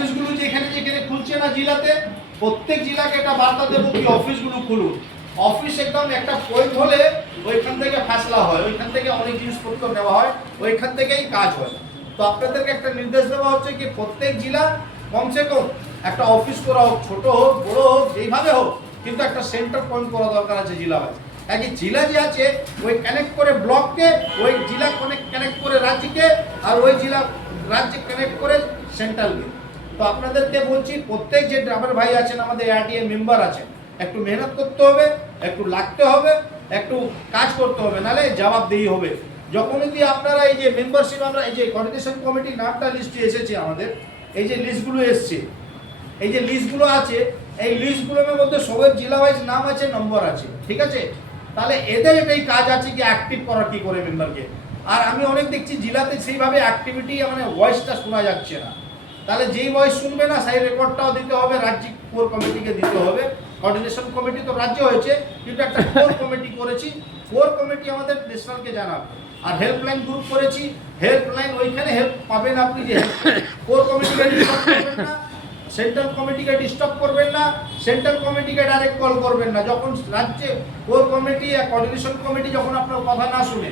অফিসগুলো যেখানে যেখানে খুলছে না জেলাতে, প্রত্যেক জেলাকে একটা বার্তা দেবো কি অফিসগুলো খুলুন। অফিস একদম একটা পয়েন্ট হলে ওইখান থেকে ফাসলা হয়, ওইখান থেকে অনেক জিনিসপত্র নেওয়া হয়, ওইখান থেকেই কাজ হয়। তো আপনাদেরকে একটা নির্দেশ দেওয়া হচ্ছে কি প্রত্যেক জেলা কমসে কম একটা অফিস করা হোক, ছোট হোক বড় হোক যেইভাবে হোক, কিন্তু একটা সেন্টার পয়েন্ট করা দরকার আছে জেলা ওয়াইজ। কাজে জেলা যে আছে ওই কানেক্ট করে ব্লককে, ওই জেলা কানেক্ট করে রাজ্যকে, আর ওই জেলা রাজ্যে কানেক্ট করে সেন্ট্রালকে। তো আপনাদেরকে বলছি প্রত্যেক যে ড্রাইভার ভাই আছেন, আমাদের এআরটিএ মেম্বার আছেন, একটু মেহনত করতে হবে, একটু লাগতে হবে, একটু কাজ করতে হবে, নাহলে জবাবদিহি হবে। যখনই আপনারা এই যে মেম্বারশিপ, আমরা এই যে কোঅর্ডিনেশন কমিটির নামটা লিস্টে এসেছে আমাদের, এই যে লিস্টগুলো এসছে, এই যে লিস্টগুলো আছে, এই লিস্টগুলোর মধ্যে সবের জেলা ওয়াইজ নাম আছে, নম্বর আছে, ঠিক আছে? তাহলে এদের এটাই কাজ আছে কি অ্যাক্টিভ করা কি করে মেম্বারকে। আর আমি অনেক দেখছি জেলাতে সেইভাবে অ্যাক্টিভিটি মানে ভয়েসটা শোনা যাচ্ছে না। তাহলে যেই ভয়েস শুনবে না সেই রেকর্ডটাও দিতে হবে, রাজ্যিক কোর কমিটিকে দিতে হবে। কোঅর্ডিনেশন কমিটি তো রাজ্য হয়েছে, কিন্তু একটা কোর কমিটি করেছি, কোর কমিটি আমাদের ন্যাশনালকে জানাবে। আর হেল্পলাইন গ্রুপ করেছি, হেল্পলাইন ওইখানে হেল্প পাবেন আপনি, যে কোর কমিটিকে ডিস্টার্ব করবেন না, সেন্ট্রাল কমিটিকে ডিস্টার্ব করবেন না, সেন্ট্রাল কমিটিকে ডাইরেক্ট কল করবেন না। যখন রাজ্যে কোর কমিটি আর কোঅর্ডিনেশন কমিটি যখন আপনার কথা না শুনে